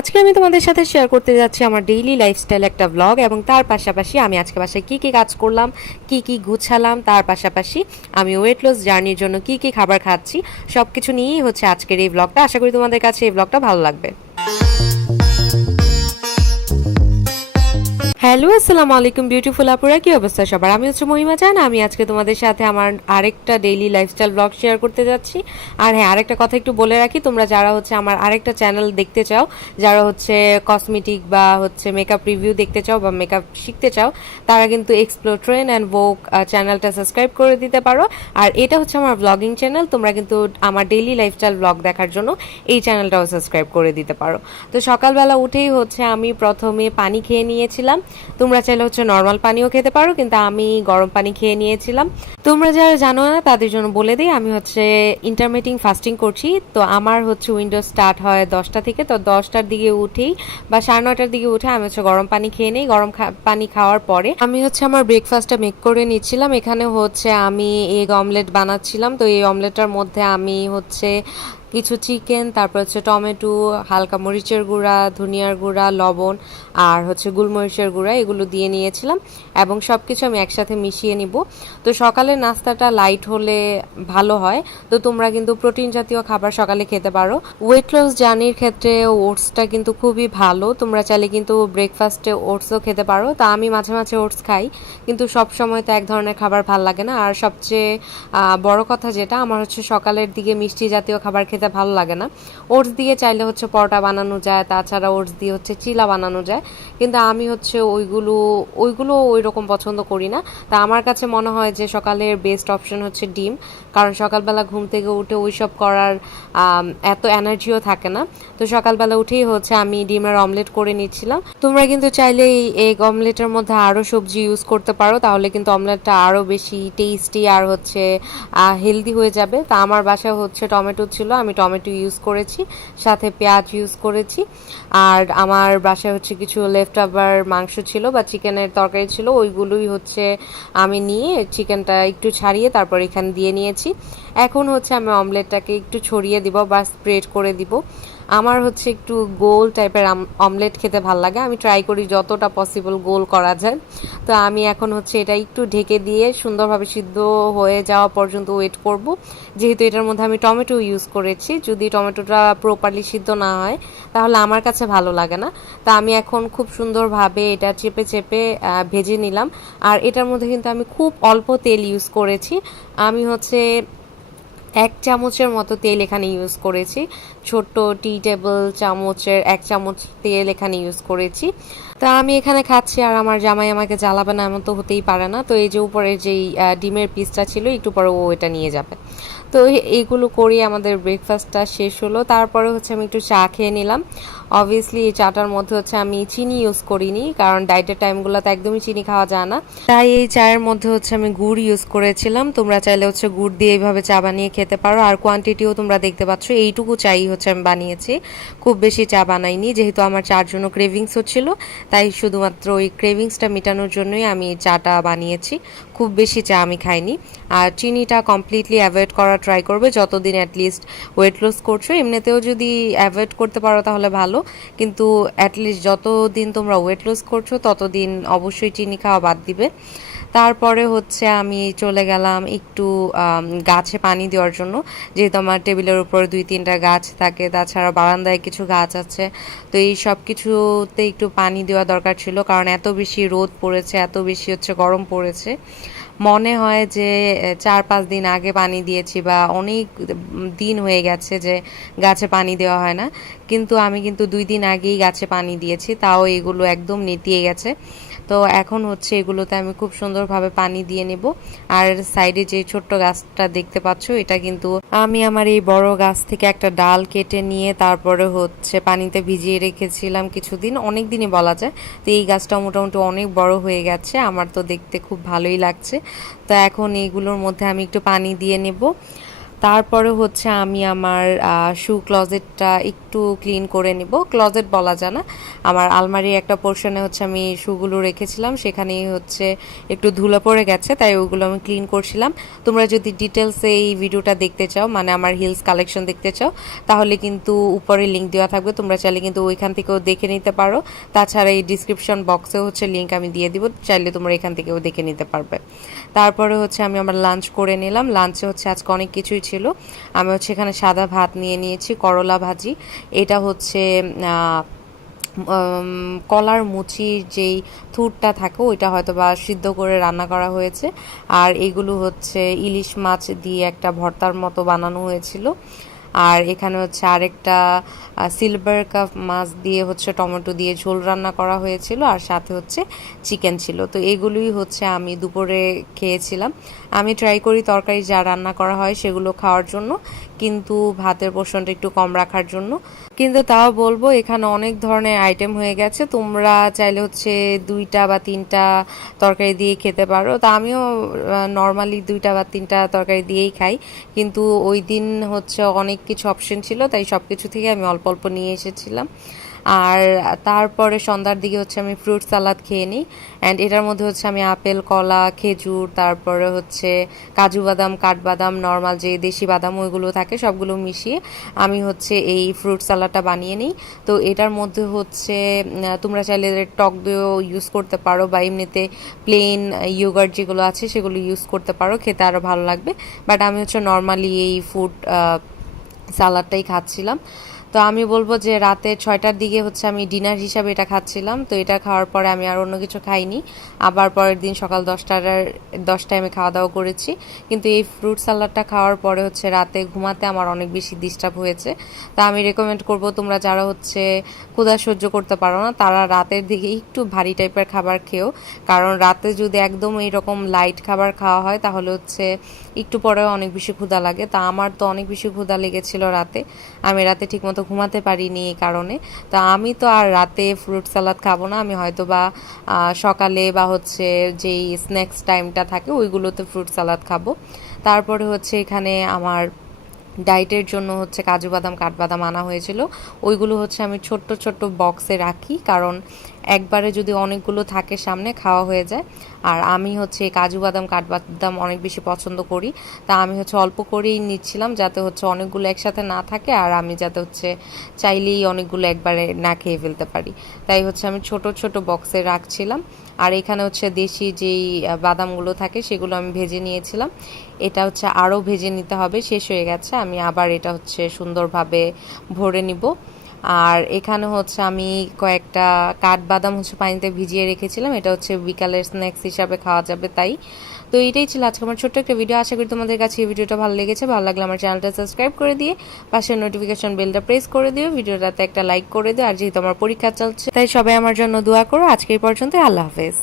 আজকে আমি তোমাদের সাথে শেয়ার করতে যাচ্ছি আমার ডেইলি লাইফস্টাইল একটা ব্লগ এবং তার পাশাপাশি আমি আজকে বাসায় কী কী কাজ করলাম, কি কি গুছালাম, তার পাশাপাশি আমি ওয়েট লস জার্নির জন্য কি কি খাবার খাচ্ছি সব কিছু নিয়েই হচ্ছে আজকের এই ব্লগটা আশা করি তোমাদের কাছে এই ব্লগটা ভালো লাগবে। হ্যালো, আসসালামু আলাইকুম বিউটিফুল আপুরা, কি অবস্থা সবার? আমি হচ্ছে মহিমা চান, আমি আজকে তোমাদের সাথে আমার আরেকটা ডেইলি লাইফস্টাইল ব্লগ শেয়ার করতে যাচ্ছি। আর হ্যাঁ আরেকটা কথা একটু বলে রাখি, তোমরা যারা হচ্ছে আমার আরেকটা চ্যানেল দেখতে চাও, যারা হচ্ছে কসমেটিক বা হচ্ছে মেকআপ রিভিউ দেখতে চাও বা মেকআপ শিখতে চাও, তারা কিন্তু এক্সপ্লোর ট্রেন অ্যান্ড বোক চ্যানেলটা সাবস্ক্রাইব করে দিতে পারো। আর এটা হচ্ছে আমার ব্লগিং চ্যানেল তোমরা কিন্তু আমার ডেইলি লাইফস্টাইল ব্লগ দেখার জন্য এই চ্যানেলটাও সাবস্ক্রাইব করে দিতে পারো। তো সকালবেলা উঠেই হচ্ছে আমি প্রথমে পানি খেয়ে নিয়েছিলাম তোমরা চাইলে হচ্ছে নর্মাল পানিও খেতে পারো, কিন্তু আমি গরম পানি খেয়ে নিয়েছিলাম। তোমরা যারা জানো না, তাদের জন্য বলে দিই, আমি হচ্ছে ইন্টারমিটিং ফাস্টিং করছি। তো আমার হচ্ছে উইন্ডো স্টার্ট হয় দশটা থেকে, তো দশটার দিকে উঠি বা সাড়ে নয়টার দিকে উঠে আমি হচ্ছে গরম পানি খেয়ে নিই। গরম পানি খাওয়ার পরে আমি হচ্ছে আমার ব্রেকফাস্টটা মেক করে নিচ্ছিলাম। এখানে হচ্ছে আমি এগ অমলেট বানাচ্ছিলাম। তো এই অমলেটটার মধ্যে আমি হচ্ছে কিছু চিকেন তারপর হচ্ছে টমেটো, হালকা মরিচের গুঁড়া, ধনিয়ার গুঁড়া, লবণ আর হচ্ছে গুলমরিচের গুঁড়া, এগুলো দিয়ে নিয়েছিলাম এবং সব কিছু আমি একসাথে মিশিয়ে নিব। তো সকালের নাস্তাটা লাইট হলে ভালো হয়। তো তোমরা কিন্তু প্রোটিন জাতীয় খাবার সকালে খেতে পারো। ওয়েট লস জার্নির ক্ষেত্রে ওটসটা কিন্তু খুবই ভালো। তোমরা চাইলে কিন্তু ব্রেকফাস্টে ওটসও খেতে পারো। তা আমি মাঝে মাঝে ওটস খাই, কিন্তু সব সময় তো এক ধরনের খাবার ভালো লাগে না। আর সবচেয়ে বড় কথা যেটা, আমার হচ্ছে সকালের দিকে মিষ্টি জাতীয় খাবার খেতে ভালো লাগে না। ওটস দিয়ে চাইলে হচ্ছে পরোটা বানানো যায়, তাছাড়া ওটস দিয়ে হচ্ছে চিলা বানানো যায়। কিন্তু আমি হচ্ছে ওইগুলো ওইগুলো ওই রকম পছন্দ করি না। তা আমার কাছে মনে হয় যে সকালের বেস্ট অপশন হচ্ছে ডিম। কারণ সকালবেলা ঘুম থেকে উঠে ওইসব করার এত এনার্জিও থাকে না। তো সকালবেলা উঠেই হচ্ছে আমি ডিমের অমলেট করে নিচ্ছিলাম। তোমরা কিন্তু চাইলে এই এগ অমলেটের মধ্যে আরও সবজি ইউজ করতে পারো। তাহলে কিন্তু অমলেটটা আরও বেশি টেস্টি আর হচ্ছে হেলদি হয়ে যাবে। তা আমার বাসায় হচ্ছে টমেটো ছিল, আমি টমেটো ইউজ করেছি, সাথে পেঁয়াজ ইউজ করেছি। আর আমার বাসায় হচ্ছে কিছু লেফট আবার মাংস ছিল বা চিকেনের তরকারি ছিল, ওইগুলোই হচ্ছে আমি নিয়ে চিকেনটা একটু ছাড়িয়ে তারপর এখানে দিয়ে নিয়েছি। এখন হচ্ছে আমি অমলেটটাকে একটু ছড়িয়ে দিব বা স্প্রেড করে দিব। আমার হচ্ছে একটু গোল টাইপের অমলেট খেতে ভালো লাগে। আমি ট্রাই করি যতটা পসিবল গোল করা যায়। তো আমি এখন হচ্ছে এটা একটু ঢেকে দিয়ে সুন্দরভাবে সিদ্ধ হয়ে যাওয়া পর্যন্ত ওয়েট করব। যেহেতু এটার মধ্যে আমি টমেটো ইউজ করেছি, যদি টমেটোটা প্রপারলি সিদ্ধ না হয়, তাহলে আমার কাছে ভালো লাগে না। তা আমি এখন খুব সুন্দরভাবে এটা চেপে চেপে ভেজে নিলাম। আর এটার মধ্যে কিন্তু আমি খুব অল্প তেল ইউজ করেছি। আমি হচ্ছে এক চামচের মতো তেল এখানে ইউজ করেছি। ছোট্ট টি টেবিল চামচের এক চামচ তেল এখানে ইউজ করেছি। তা আমি এখানে খাচ্ছি আর আমার জামাই আমাকে জ্বালাবে না এমন তো হতেই পারে না। তো এই যে উপরে যেই ডিমের পিসটা ছিল, একটু পরে ও এটা নিয়ে যাবে। তো এইগুলো করি আমাদের ব্রেকফাস্টটা শেষ হলো। তারপরে হচ্ছে আমি একটু চা খেয়ে নিলাম। অবভিয়াসলি এই চাটার মধ্যে হচ্ছে আমি চিনি ইউজ করিনি, কারণ ডায়েটের টাইমগুলোতে একদমই চিনি খাওয়া যায় না। তাই এই চায়ের মধ্যে হচ্ছে আমি গুড় ইউজ করেছিলাম। তোমরা চাইলে হচ্ছে গুড় দিয়ে এইভাবে চা বানিয়ে খেতে পারো। আর কোয়ান্টিটিও তোমরা দেখতে পাচ্ছ, এইটুকু চাই হচ্ছে আমি বানিয়েছি। খুব বেশি চা বানাইনি, যেহেতু আমার চার জন্য ক্রেভিংস হচ্ছিল, তাই শুধুমাত্র ওই ক্রেভিংসটা মেটানোর জন্যই আমি চাটা বানিয়েছি। খুব বেশি চা আমি খাইনি। আর চিনিটা কমপ্লিটলি অ্যাভয়েড করার ট্রাই করবে, যতদিন অ্যাটলিস্ট ওয়েট লস করছ। এমনিতেও যদি অ্যাভয়েড করতে পারো তাহলে ভালো, কিন্তু অ্যাটলিস্ট যতদিন তোমরা ওয়েট লস করছ, ততদিন অবশ্যই চিনি খাওয়া বাদ দিবে। তারপরে হচ্ছে আমি চলে গেলাম একটু গাছে পানি দেওয়ার জন্য। যেহেতু আমার টেবিলের উপরে দুই তিনটা গাছ থাকে তাছাড়া বারান্দায় কিছু গাছ আছে, তো এই সব কিছুতে একটু পানি দেওয়া দরকার ছিল। কারণ এত বেশি রোদ পড়েছে, এত বেশি হচ্ছে গরম পড়েছে। মনে হয় যে চার পাঁচ দিন আগে পানি দিয়েছি বা অনেক দিন হয়ে গেছে যে গাছে পানি দেওয়া হয় না। কিন্তু আমি কিন্তু দুই দিন আগেই গাছে পানি দিয়েছি, তাও এগুলো একদম নেতিয়ে গেছে। তো এখন হচ্ছে এগুলোতে আমি খুব সুন্দরভাবে পানি দিয়ে নেব। আর সাইডে যে ছোট্ট গাছটা দেখতে পাচ্ছ, এটা কিন্তু আমি আমার এই বড় গাছ থেকে একটা ডাল কেটে নিয়ে তারপরে হচ্ছে পানিতে ভিজিয়ে রেখেছিলাম কিছুদিন অনেক দিনই বলা যায়। তো এই গাছটা মোটামুটি অনেক বড় হয়ে গেছে, আমার তো দেখতে খুব ভালোই লাগছে। তো এখন এইগুলোর মধ্যে আমি একটু পানি দিয়ে নেব। তারপরে হচ্ছে আমি আমার শু ক্লজেটটা একটু ক্লিন করে নিব। ক্লজেট বলা যায় না। আমার আলমারির একটা পোর্শনে হচ্ছে আমি শুগুলো রেখেছিলাম। সেখানেই হচ্ছে একটু ধুলো পড়ে গেছে, তাই ওগুলো আমি ক্লিন করছিলাম। তোমরা যদি ডিটেলসে এই ভিডিওটা দেখতে চাও মানে আমার হিলস কালেকশন দেখতে চাও, তাহলে কিন্তু উপরে লিঙ্ক দেওয়া থাকবে। তোমরা চাইলে কিন্তু ওইখান থেকেও দেখে নিতে পারো। তাছাড়া এই ডিসক্রিপশন বক্সেও হচ্ছে লিঙ্ক আমি দিয়ে দিব। চাইলে তোমরা এখান থেকেও দেখে নিতে পারবে। তারপরে হচ্ছে আমি আমার লাঞ্চ করে নিলাম। লাঞ্চে হচ্ছে আজকে অনেক কিছুই ছিল। আমি হচ্ছে এখানে সাদা ভাত নিয়ে নিয়েছি, করলা ভাজি। এটা হচ্ছে কলার মুচির যেই থুরটা থাকে, ওইটা হয়তো বা সিদ্ধ করে রান্না করা হয়েছে। আর এগুলো হচ্ছে ইলিশ মাছ দিয়ে একটা ভর্তার মতো বানানো হয়েছিল। আর এখানে হচ্ছে আরেকটা সিলভার কাপ মাছ দিয়ে হচ্ছে টমেটো দিয়ে ঝোল রান্না করা হয়েছিল আর সাথে হচ্ছে চিকেন ছিল। তো এগুলোই হচ্ছে আমি দুপুরে খেয়েছিলাম। আমি ট্রাই করি তরকারি যা রান্না করা হয় সেগুলো খাওয়ার জন্য। কিন্তু ভাতের পোষণটা একটু কম রাখার জন্য। কিন্তু তাও বলব, এখানে অনেক ধরনের আইটেম হয়ে গেছে। তোমরা চাইলে হচ্ছে দুইটা বা তিনটা তরকারি দিয়ে খেতে পারো। তা আমিও নর্মালি দুইটা বা তিনটা তরকারি দিয়েই খাই। কিন্তু ওই দিন হচ্ছে অনেক কিছু অপশন ছিল, তাই সব কিছু থেকে আমি অল্প অল্প নিয়ে এসেছিলাম। আর তারপরে সন্ধ্যার দিকে হচ্ছে আমি ফ্রুট সালাদ খেয়ে নিই অ্যান্ড এটার মধ্যে হচ্ছে আমি আপেল, কলা, খেজুর, তারপরে হচ্ছে কাজু বাদাম কাঠবাদাম নর্মাল যে দেশি বাদাম ওইগুলো থাকে সবগুলো মিশিয়ে আমি হচ্ছে এই ফ্রুট সালাডটা বানিয়ে নিই। তো এটার মধ্যে হচ্ছে তোমরা চাইলে টক দইও ইউজ করতে পারো বা এমনিতে প্লেন ইয়োগার্ট যেগুলো আছে সেগুলো ইউজ করতে পারো, খেতে আরও ভালো লাগবে। বাট আমি হচ্ছে নর্মালি এই ফুড সালাডটাই খাচ্ছিলাম। তো আমি বলব যে রাতে ছয়টার দিকে হচ্ছে আমি ডিনার হিসাবে এটা খাচ্ছিলাম। তো এটা খাওয়ার পরে আমি আর অন্য কিছু খাইনি। আবার পরের দিন সকাল দশটার দশটায় আমি খাওয়া দাওয়া করেছি। কিন্তু এই ফ্রুট সালাডটা খাওয়ার পরে হচ্ছে রাতে ঘুমাতে আমার অনেক বেশি ডিস্টার্ব হয়েছে। তা আমি রেকমেন্ড করব তোমরা যারা হচ্ছে ক্ষুধা সহ্য করতে পারো না, তারা রাতের দিকে একটু ভারী টাইপের খাবার খেও। কারণ রাতে যদি একদম এইরকম লাইট খাবার খাওয়া হয়, তাহলে হচ্ছে একটু পরে অনেক বেশি ক্ষুধা লাগে। তা আমার তো অনেক বেশি ক্ষুধা লেগেছিল রাতে। আমি রাতে ঠিকমতো মতো ঘুমাতে পারিনি এই কারণে। তো আমি তো আর রাতে ফ্রুট সালাদ খাব না। আমি হয়তো বা সকালে বা হচ্ছে যেই স্ন্যাক্স টাইমটা থাকে, ওইগুলোতে ফ্রুট সালাদ খাব। তারপরে হচ্ছে এখানে আমার ডায়েটের জন্য হচ্ছে কাজু বাদাম, কাঠবাদাম আনা হয়েছিল। ওইগুলো হচ্ছে আমি ছোট্ট ছোট্ট বক্সে রাখি, কারণ একবারে যদি অনেকগুলো থাকে সামনে খাওয়া হয়ে যায়। আর আমি হচ্ছে কাজু বাদাম, কাঠবাদাম অনেক বেশি পছন্দ করি। তা আমি হচ্ছে অল্প করেই নিচ্ছিলাম যাতে হচ্ছে অনেকগুলো একসাথে না থাকে, আর আমি যাতে হচ্ছে চাইলেই অনেকগুলো একবারে না খেয়ে ফেলতে পারি। তাই হচ্ছে আমি ছোট ছোট বক্সে রাখছিলাম। আর এখানে হচ্ছে দেশি যেই বাদামগুলো থাকে সেগুলো আমি ভেজে নিয়েছিলাম। এটা হচ্ছে আরও ভেজে নিতে হবে, শেষ হয়ে গেছে। আমি আবার এটা হচ্ছে সুন্দরভাবে ভরে নিব। আর এখানে হচ্ছে আমি কয়েকটা কাঠবাদাম হচ্ছে পানিতে ভিজিয়ে রেখেছিলাম। এটা হচ্ছে বিকালের স্ন্যাক্স হিসাবে খাওয়া যাবে তাই। তো এইটাই ছিল আজকে আমার ছোট্ট একটা ভিডিও আশা করি তোমাদের কাছে এই ভিডিওটা ভালো লেগেছে। ভালো লাগলে আমার চ্যানেলটা সাবস্ক্রাইব করে দিয়ে পাশের নোটিফিকেশন বেলটা প্রেস করে দিও। ভিডিওটাতে একটা লাইক করে দিও। আর যেহেতু আমার পরীক্ষা চলছে, তাই সবাই আমার জন্য দোয়া করো। আজকে এই পর্যন্ত আল্লাহ হাফেজ।